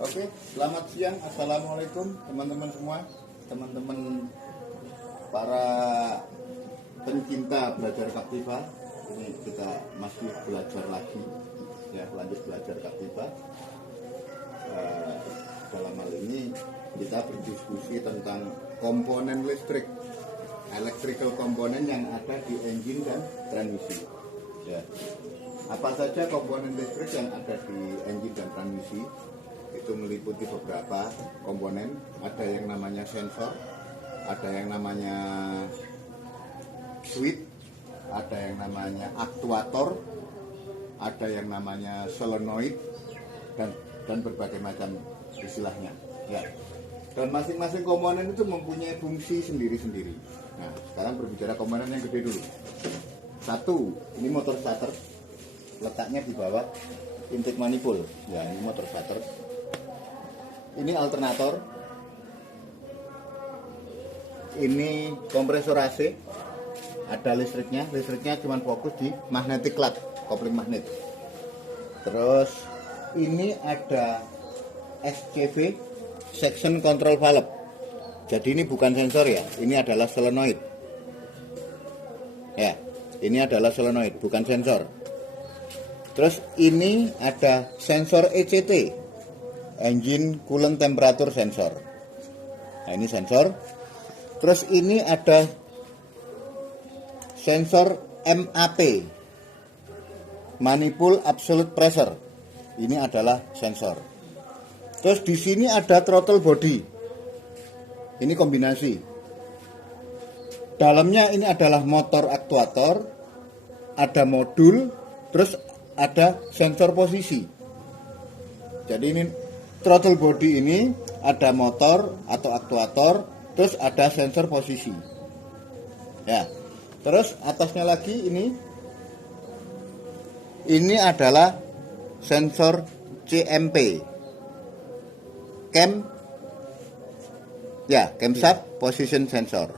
Oke, selamat siang. Assalamualaikum teman-teman semua, teman-teman para pencinta belajar Captiva. Ini kita masih belajar lagi, ya, lanjut belajar Captiva. Dalam hal ini kita berdiskusi tentang komponen listrik, electrical komponen yang ada di engine dan transmisi. Ya. Apa saja komponen listrik yang ada di engine dan transmisi? Itu meliputi beberapa komponen. Ada yang namanya sensor, ada yang namanya switch, ada yang namanya aktuator, ada yang namanya solenoid, dan berbagai macam istilahnya, ya. Dan masing-masing komponen itu mempunyai fungsi sendiri-sendiri. Nah, sekarang berbicara komponen yang gede dulu. Satu, ini motor starter, letaknya di bawah intake manifold. Ya, ini motor starter. Ini alternator. Ini kompresor AC. Ada listriknya. Listriknya cuma fokus di magnetic clamp, kopling magnet. Terus ini ada SCV, section control valve. Jadi ini bukan sensor ya. Ini adalah solenoid. Ya, ini adalah solenoid, bukan sensor. Terus ini ada sensor ECT, engine coolant temperature sensor. Nah, ini sensor. Terus ini ada sensor MAP, manifold absolute pressure. Ini adalah sensor. Terus di sini ada throttle body. Ini kombinasi. Dalamnya ini adalah motor aktuator, ada modul, terus ada sensor posisi. Jadi ini throttle body ini ada motor atau aktuator, terus ada sensor posisi. Ya. Terus atasnya lagi ini adalah sensor CMP. Camshaft position sensor.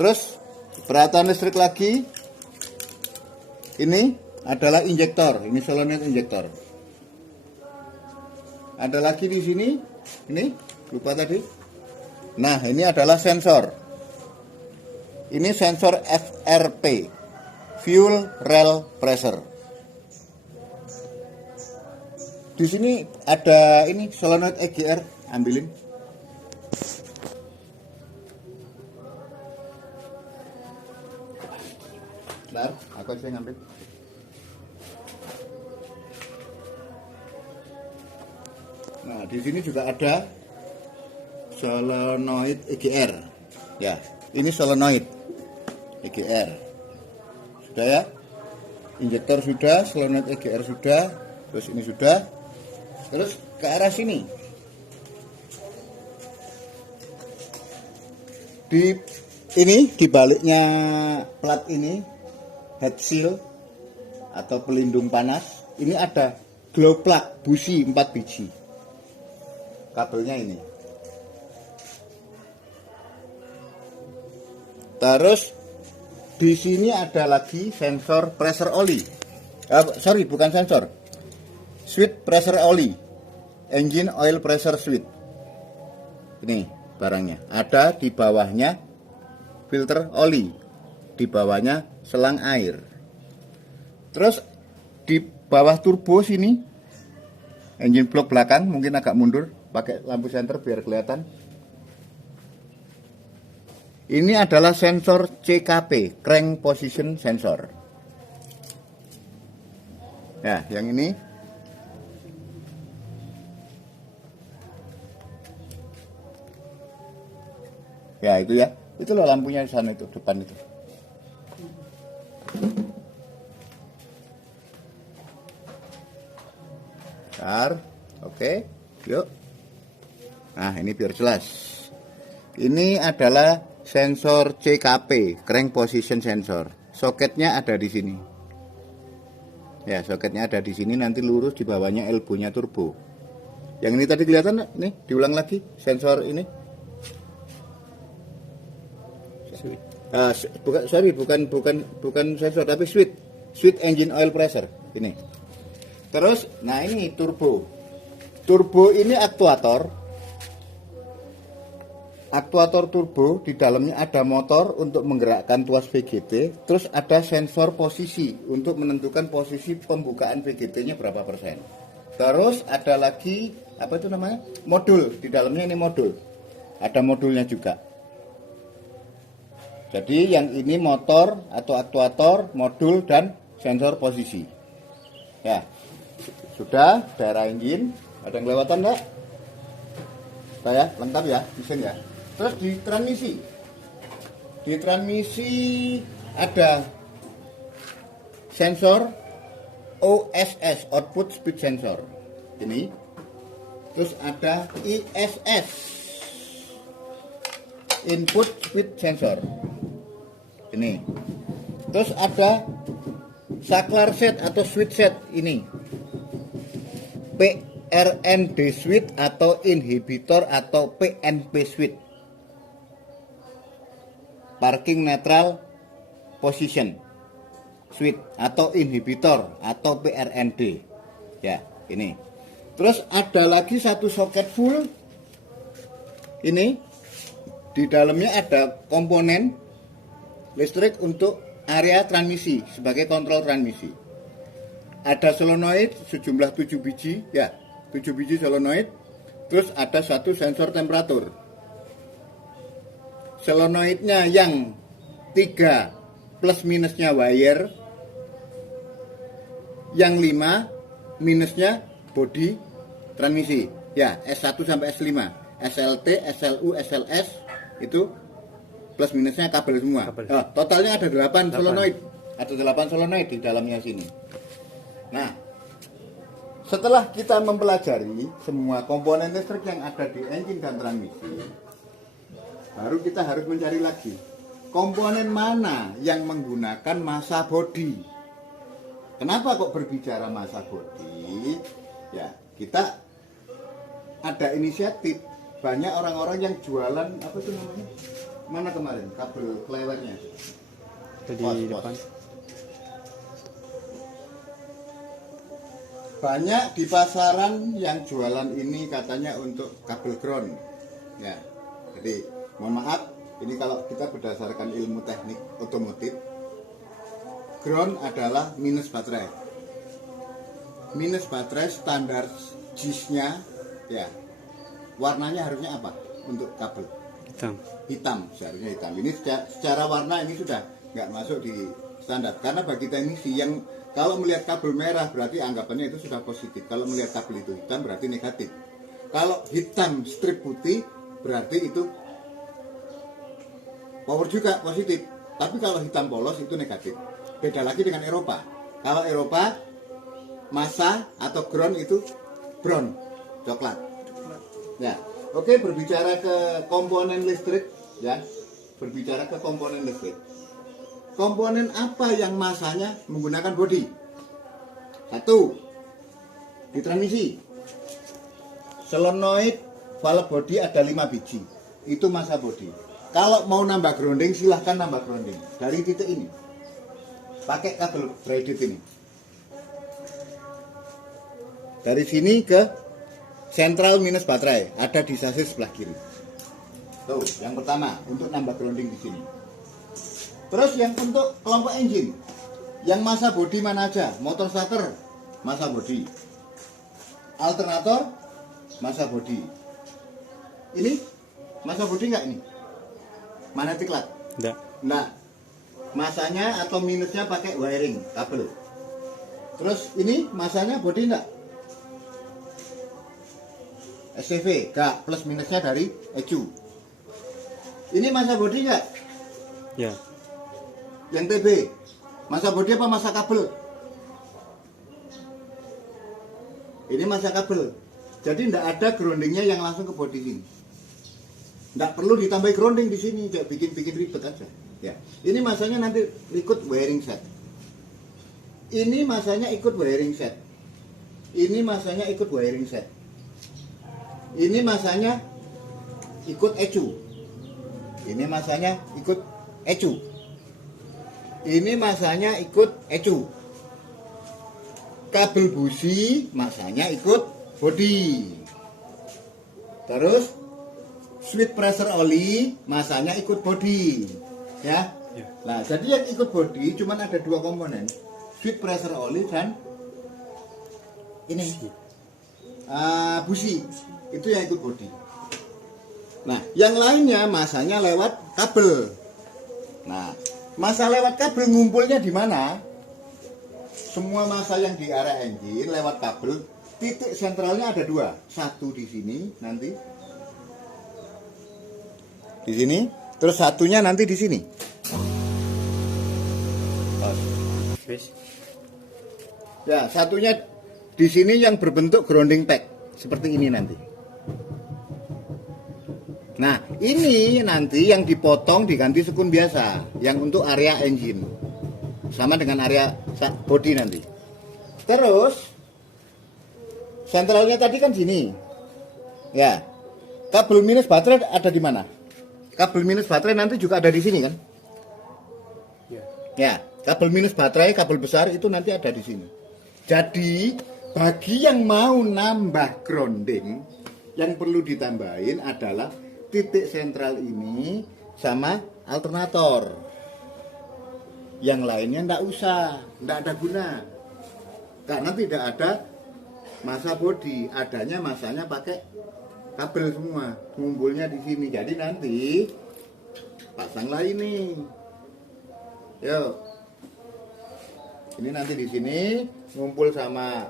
Terus peralatan listrik lagi ini adalah injektor, ini solenoid injektor. Ada lagi di sini, ini lupa tadi. Nah, ini adalah sensor. Ini sensor FRP, fuel rail pressure. Di sini ada ini solenoid EGR, ambilin. Bentar, aku aja ngambil. Nah, di sini juga ada solenoid EGR. Ya, ini solenoid EGR. Sudah ya? Injektor sudah, solenoid EGR sudah, terus ini sudah. Terus ke arah sini. Di baliknya plat ini head seal atau pelindung panas, ini ada glow plug busi 4 biji. Kabelnya ini. Terus di sini ada lagi sensor pressure oli. Bukan sensor. Switch pressure oli. Engine oil pressure switch. Ini barangnya. Ada di bawahnya filter oli. Di bawahnya selang air. Terus di bawah turbo sini engine block belakang, mungkin agak mundur, pakai lampu senter biar kelihatan. Ini adalah sensor CKP, crank position sensor. Ya, yang ini. Ya, itu ya. Itu loh lampunya di sana itu, depan itu. Bentar. Oke, yuk. Nah, ini biar jelas. Ini adalah sensor CKP, crank position sensor. Soketnya ada di sini. Ya, soketnya ada di sini. Nanti lurus di bawahnya elbow-nya turbo. Yang ini tadi kelihatan, nih, diulang lagi sensor ini. Bukan sensor, tapi switch engine oil pressure ini. Terus, nah ini turbo. Turbo ini aktuator turbo, di dalamnya ada motor untuk menggerakkan tuas VGT, terus ada sensor posisi untuk menentukan posisi pembukaan VGT-nya berapa persen. Terus ada lagi apa itu namanya? Modul, di dalamnya ini modul. Ada modulnya juga. Jadi yang ini motor atau aktuator, modul dan sensor posisi. Ya. Sudah, daerah engine, ada yang kelewatan enggak? Saya lengkap ya, mesin ya. Terus di transmisi ada sensor OSS, output speed sensor. Ini. Terus ada ISS, input speed sensor. Ini. Terus ada saklar set atau switch set ini. PRND switch atau inhibitor atau PNP switch. Parking neutral position switch atau inhibitor atau PRND. Ya, ini. Terus ada lagi satu soket full. Ini di dalamnya ada komponen listrik untuk area transmisi sebagai kontrol transmisi. Ada solenoid sejumlah 7 biji, ya, 7 biji solenoid. Terus ada satu sensor temperatur. Solenoidnya yang 3 plus minusnya wire, yang 5 minusnya body transmisi. Ya, S1 sampai S5. SLT, SLU, SLS itu plus minusnya kabel semua. Oh, totalnya ada 8 solenoid. Ada 8 solenoid di dalamnya sini. Nah, setelah kita mempelajari semua komponen listrik yang ada di engine dan transmisi, baru kita harus mencari lagi komponen mana yang menggunakan massa body. Kenapa kok berbicara massa body? Ya, kita ada inisiatif, banyak orang-orang yang jualan apa itu namanya? Mana kemarin kabel klewernya? Di depan. Banyak di pasaran yang jualan ini katanya untuk kabel ground. Ya, jadi mohon maaf, ini kalau kita berdasarkan ilmu teknik otomotif, ground adalah minus baterai. Minus baterai standar JIS-nya, ya, warnanya harusnya apa untuk kabel? Hitam. Hitam, seharusnya hitam. Ini secara warna ini sudah nggak masuk di standar. Karena bagi teknisi yang kalau melihat kabel merah berarti anggapannya itu sudah positif. Kalau melihat kabel itu hitam berarti negatif. Kalau hitam strip putih berarti itu power juga positif. Tapi kalau hitam polos itu negatif. Beda lagi dengan Eropa. Kalau Eropa massa atau ground itu brown, coklat. Ya, oke, berbicara ke komponen listrik, ya. Berbicara ke komponen listrik. Komponen apa yang masanya menggunakan bodi? Satu, di transmisi. Solenoid valve body ada 5 biji. Itu massa bodi. Kalau mau nambah grounding silahkan nambah grounding. Dari titik ini. Pakai kabel braided ini. Dari sini ke sentral minus baterai. Ada di sasis sebelah kiri. Tuh, yang pertama untuk nambah grounding di sini. Terus yang untuk kelompok engine, yang massa bodi mana aja? Motor starter, massa bodi. Alternator, massa bodi. Ini massa bodi nggak ini? Magnetic lat? Enggak. Nah, masanya atau minusnya pakai wiring kabel. Terus ini masanya bodi nggak? SCV, nggak, plus minusnya dari ECU. Ini massa bodi nggak? Ya. Yang TB, massa bodi apa massa kabel? Ini massa kabel. Jadi tidak ada groundingnya yang langsung ke bodi sini. Tidak perlu ditambah grounding di sini, tidak bikin ribet aja. Ya, ini masanya nanti ikut wiring set. Ini masanya ikut wiring set. Ini masanya ikut wiring set. Ini masanya ikut ECU. Ini masanya ikut ECU. Ini masanya ikut ECU. Kabel busi masanya ikut body. Terus sweet pressure oli masanya ikut body, ya. Nah, jadi yang ikut body cuman ada dua komponen, sweet pressure oli dan ini busi, itu yang ikut body. Nah, yang lainnya masanya lewat kabel. Nah, masa lewat kabel ngumpulnya di mana? Semua masa yang di area engine lewat kabel, titik sentralnya ada dua, satu di sini nanti, di sini, terus satunya nanti di sini. Ya, satunya di sini yang berbentuk grounding pack seperti ini nanti. Nah, ini nanti yang dipotong diganti sekun biasa, yang untuk area engine, sama dengan area body nanti. Terus sentralnya tadi kan sini, ya. Kabel minus baterai ada di mana? Kabel minus baterai nanti juga ada di sini kan? Ya, kabel minus baterai, kabel besar itu nanti ada di sini. Jadi bagi yang mau nambah grounding, yang perlu ditambahin adalah titik sentral ini sama alternator. Yang lainnya ndak usah, ndak ada guna. Karena tidak ada masa body, adanya masanya pakai kabel semua, ngumpulnya di sini. Jadi nanti pasanglah ini. Yuk. Ini nanti di sini ngumpul sama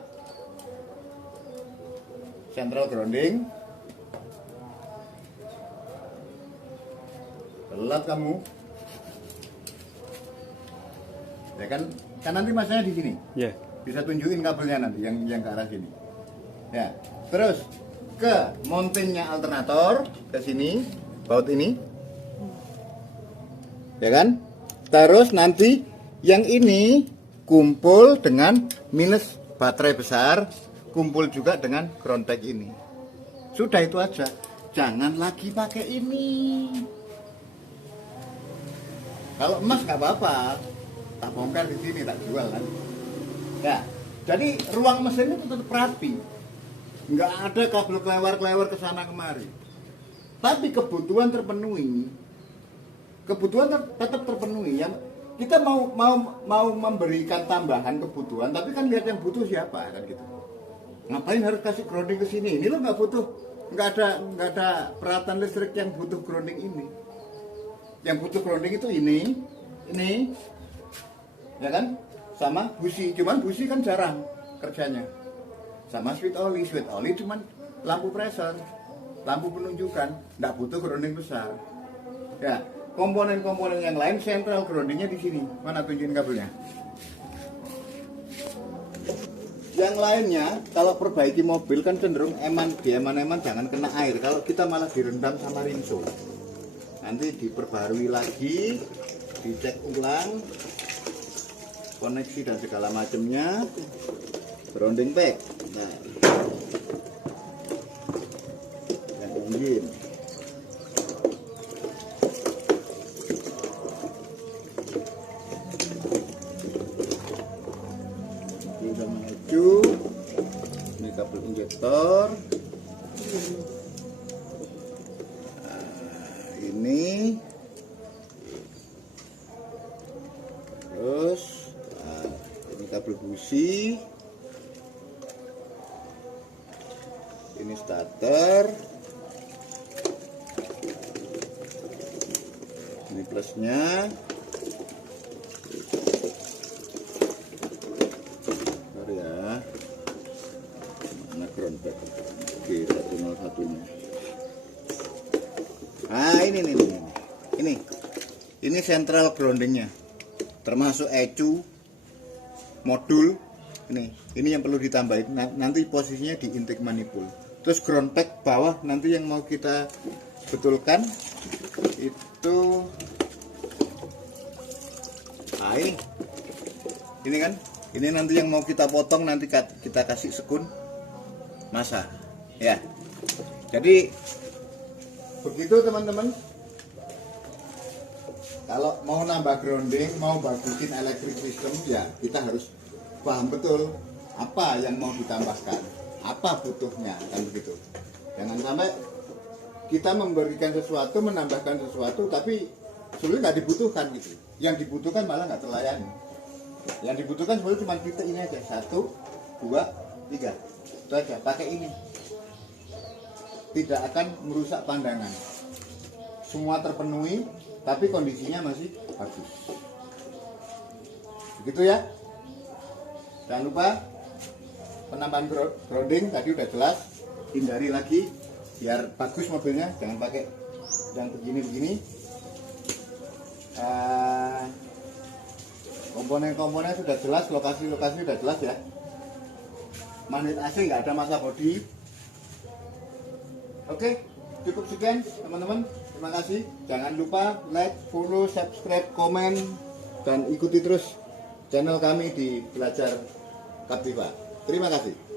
central grounding. Telat kamu. Ya kan nanti masanya di sini. Ya. Bisa tunjukin kabelnya nanti yang ke arah sini. Ya. Terus ke mountingnya alternator ke sini, baut ini. Ya kan? Terus nanti yang ini kumpul dengan minus baterai besar, kumpul juga dengan ground pack ini. Sudah itu aja. Jangan lagi pakai ini. Kalau emas nggak apa-apa, tak bongkar di sini, tak jual kan. Ya, jadi ruang mesin itu tetap rapi, nggak ada kabel kelewar-kelewar ke sana kemari. Tapi kebutuhan terpenuhi, tetap terpenuhi. Ya, kita mau memberikan tambahan kebutuhan, tapi kan lihat yang butuh siapa kan gitu. Ngapain harus kasih grounding ke sini? Ini lo nggak butuh, nggak ada peralatan listrik yang butuh grounding ini. Yang butuh grounding itu ini, ya kan, sama busi. Cuman busi kan jarang kerjanya. Sama sweet oli cuman lampu pressure, lampu penunjukan, nggak butuh grounding besar. Ya, komponen-komponen yang lain central groundingnya di sini. Mana tunjukin kabelnya? Yang lainnya, kalau perbaiki mobil kan cenderung eman jangan kena air. Kalau kita malah direndam sama rinso. Nanti diperbarui lagi, dicek ulang koneksi dan segala macamnya, grounding pack. Nah, yang engine. Ini udah maju. Ini kabel injektor. Ini terus ini kabel busi, ini starter, ini plusnya, bentar ya, mana ground pack? Oke, 101-nya. Ah, ini central groundingnya, termasuk ECU, modul. Ini yang perlu ditambahin. Nanti posisinya di intake manifold. Terus ground pack bawah nanti yang mau kita betulkan itu. Nah, ini kan, ini nanti yang mau kita potong, nanti kita kasih sekun masa. Ya, jadi begitu teman-teman. Kalau mau nambah grounding, mau bagusin electric system, ya kita harus paham betul apa yang mau ditambahkan, apa butuhnya, kan begitu. Jangan sampai kita memberikan sesuatu, menambahkan sesuatu, tapi sebenarnya nggak dibutuhkan gitu. Yang dibutuhkan malah nggak terlayani. Yang dibutuhkan sebenarnya cuma kita ini aja, 1, 2, 3, itu aja. Pakai ini, tidak akan merusak pandangan. Semua terpenuhi, tapi kondisinya masih bagus. Begitu ya. Jangan lupa penambahan grounding tadi udah jelas. Hindari lagi biar bagus mobilnya, jangan pakai yang begini-begini. Komponen-komponen sudah jelas, lokasi-lokasi sudah jelas ya. Magnet AC nggak ada masa bodi. Oke, cukup sekian teman-teman. Terima kasih. Jangan lupa like, follow, subscribe, komen, dan ikuti terus channel kami di Belajar Captiva. Terima kasih.